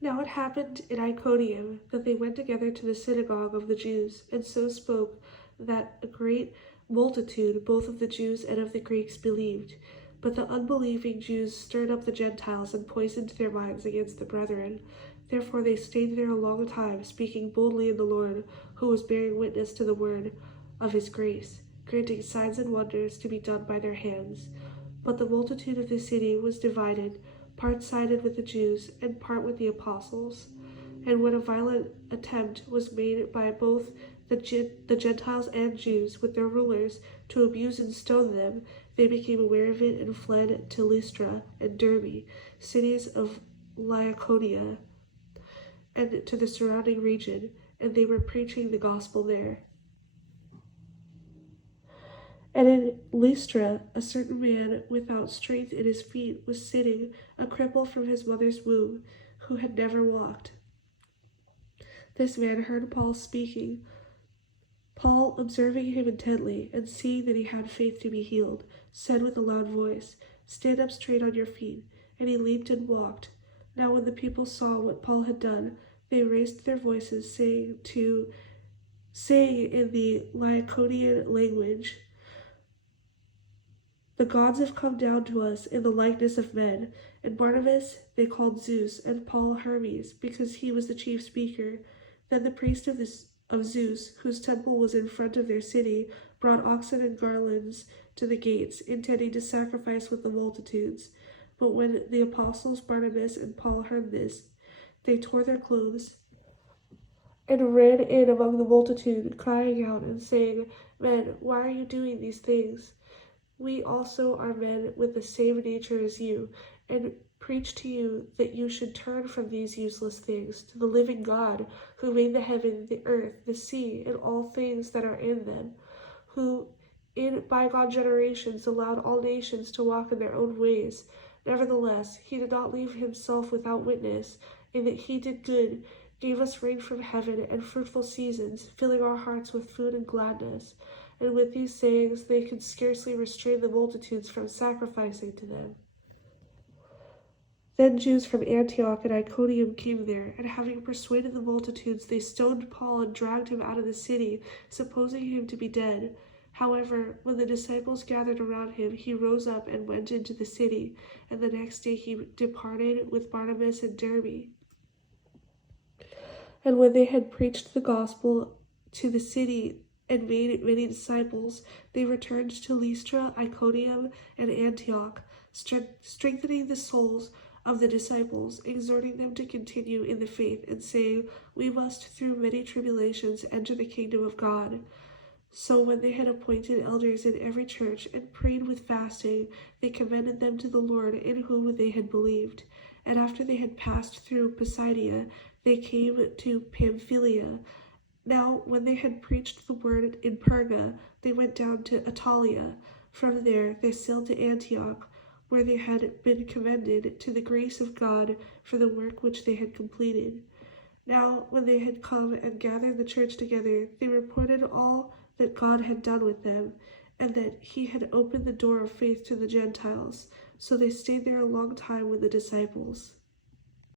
Now it happened in Iconium that they went together to the synagogue of the Jews, and so spoke that a great multitude, both of the Jews and of the Greeks, believed. But the unbelieving Jews stirred up the Gentiles and poisoned their minds against the brethren. Therefore they stayed there a long time, speaking boldly in the Lord, who was bearing witness to the word of his grace, granting signs and wonders to be done by their hands. But the multitude of the city was divided, part sided with the Jews and part with the apostles. And when a violent attempt was made by both the Gentiles and Jews with their rulers to abuse and stone them, they became aware of it and fled to Lystra and Derbe, cities of Lycaonia, and to the surrounding region, and they were preaching the gospel there. And in Lystra, a certain man without strength in his feet was sitting, a cripple from his mother's womb, who had never walked. This man heard Paul speaking. Paul, observing him intently, and seeing that he had faith to be healed, said with a loud voice, "Stand up straight on your feet." And he leaped and walked. Now when the people saw what Paul had done, they raised their voices, saying in the Lycaonian language, "The gods have come down to us in the likeness of men." And Barnabas they called Zeus, and Paul Hermes, because he was the chief speaker. Then the priest of Zeus, whose temple was in front of their city, brought oxen and garlands to the gates, intending to sacrifice with the multitudes. But when the apostles Barnabas and Paul heard this, they tore their clothes and ran in among the multitude, crying out and saying, "Men, why are you doing these things? We also are men with the same nature as you, and preach to you that you should turn from these useless things to the living God, who made the heaven, the earth, the sea, and all things that are in them, who in bygone generations allowed all nations to walk in their own ways. Nevertheless, he did not leave himself without witness, in that he did good, gave us rain from heaven and fruitful seasons, filling our hearts with food and gladness." And with these sayings they could scarcely restrain the multitudes from sacrificing to them. Then Jews from Antioch and Iconium came there, and having persuaded the multitudes, they stoned Paul and dragged him out of the city, supposing him to be dead. However, when the disciples gathered around him, he rose up and went into the city, and the next day he departed with Barnabas and Derbe. And when they had preached the gospel to the city and made many disciples, they returned to Lystra, Iconium, and Antioch, strengthening the souls of the disciples, exhorting them to continue in the faith, and saying, "We must through many tribulations enter the kingdom of God." So when they had appointed elders in every church and prayed with fasting, they commended them to the Lord, in whom they had believed. And after they had passed through Pisidia, they came to Pamphylia. Now when they had preached the word in Perga, they went down to Attalia. From there they sailed to Antioch, where they had been commended to the grace of God for the work which they had completed. Now when they had come and gathered the church together, they reported all that God had done with them, and that he had opened the door of faith to the Gentiles. So they stayed there a long time with the disciples.